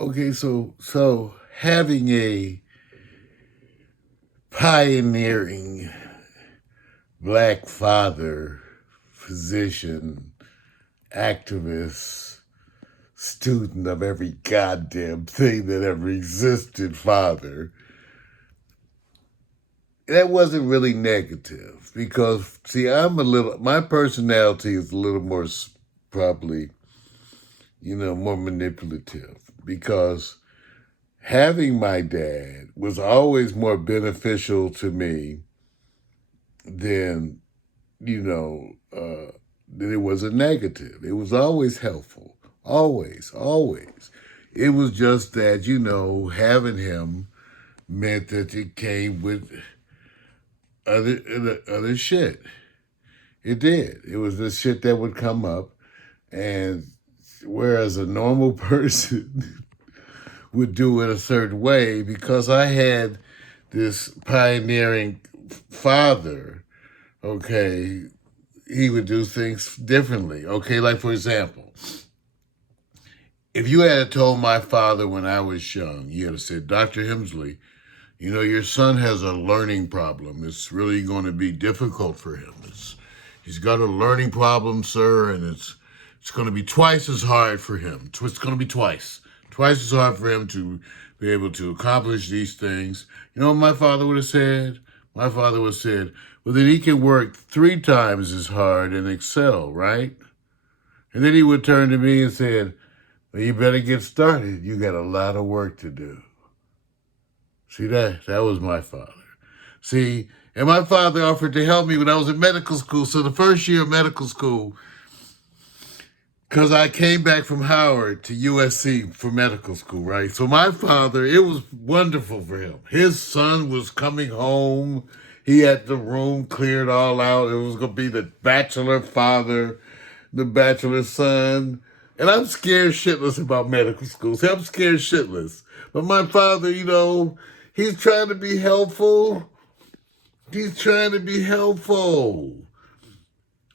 Okay, so having a pioneering black father, physician, activist, student of every goddamn thing that ever existed, father, that wasn't really negative because, see, my personality is a little more probably, more manipulative because having my dad was always more beneficial to me than, you know, than it was a negative. It was always helpful. Always, always. It was just that, having him meant that it came with other shit. It did. It was the shit that would come up. And whereas a normal person would do it a certain way, because I had this pioneering father, okay, he would do things differently. Okay, like for example, if you had told my father when I was young, you had said, Dr. Hemsley, your son has a learning problem. It's really going to be difficult for him. He's got a learning problem, sir, and it's going to be twice as hard for him. It's going to be twice as hard for him to be able to accomplish these things. You know what my father would have said? My father would have said, well, then he can work 3 times as hard and excel, right? And then he would turn to me and said, well, you better get started. You got a lot of work to do. See, that was my father. See, and my father offered to help me when I was in medical school. So the first year of medical school, because I came back from Howard to USC for medical school, right? So my father, it was wonderful for him. His son was coming home. He had the room cleared all out. It was going to be the bachelor father, the bachelor son. And I'm scared shitless about medical school. See, I'm scared shitless. But my father, he's trying to be helpful. He's trying to be helpful.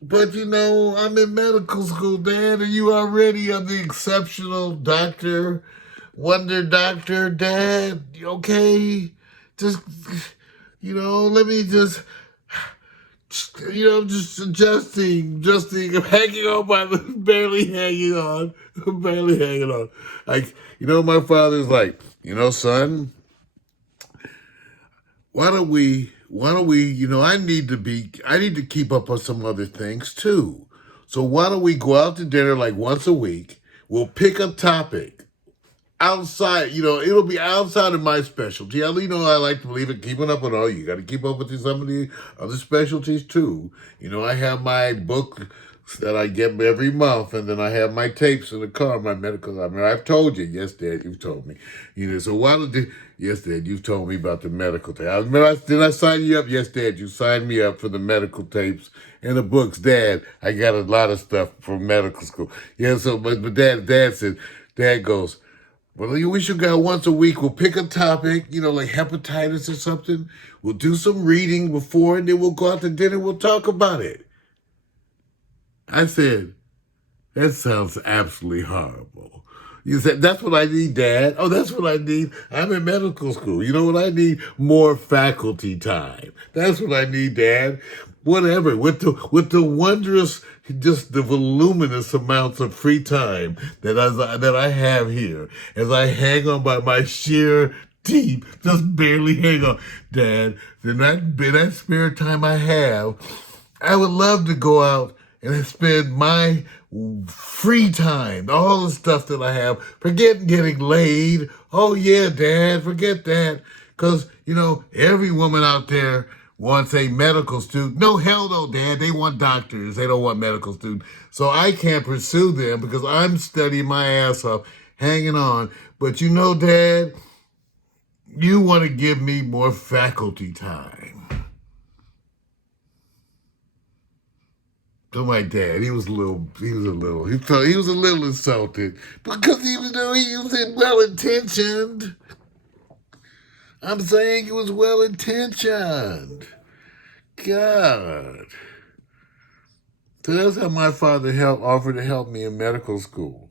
But I'm in medical school, Dad, and you already are the exceptional doctor, wonder doctor, Dad. Okay? Just, let me just adjusting, I'm hanging on by the, barely hanging on, barely hanging on. Like, my father's like, son, I need to keep up on some other things too. So why don't we go out to dinner like once a week? We'll pick a topic outside, it'll be outside of my specialty. I like to believe in keeping up with all. You got to keep up with some of the other specialties too. I have my book that I get every month, and then I have my tapes in the car, my medical. I've told you. Yes, Dad, you've told me. So why don't you, yes, Dad, you've told me about the medical tape. Did I sign you up? Yes, Dad, you signed me up for the medical tapes and the books. Dad, I got a lot of stuff from medical school. Yeah, so, but Dad goes, well, we should go once a week. We'll pick a topic, like hepatitis or something. We'll do some reading before, and then we'll go out to dinner. We'll talk about it. I said, that sounds absolutely horrible. You said, that's what I need, Dad. Oh, that's what I need. I'm in medical school. You know what I need? More faculty time. That's what I need, Dad. Whatever. With the wondrous, just the voluminous amounts of free time that I have here, as I hang on by my sheer teeth, just barely hang on, Dad. Then that spare time I have, I would love to go out and spend my free time, all the stuff that I have. Forget getting laid. Oh, yeah, Dad, forget that. Because, every woman out there wants a medical student. No, hell no, Dad. They want doctors. They don't want medical students. So I can't pursue them because I'm studying my ass off, hanging on. But Dad, you want to give me more faculty time. So my dad, he was a little insulted because even though he was well-intentioned, I'm saying he was well-intentioned. God. So that's how my father offered to help me in medical school.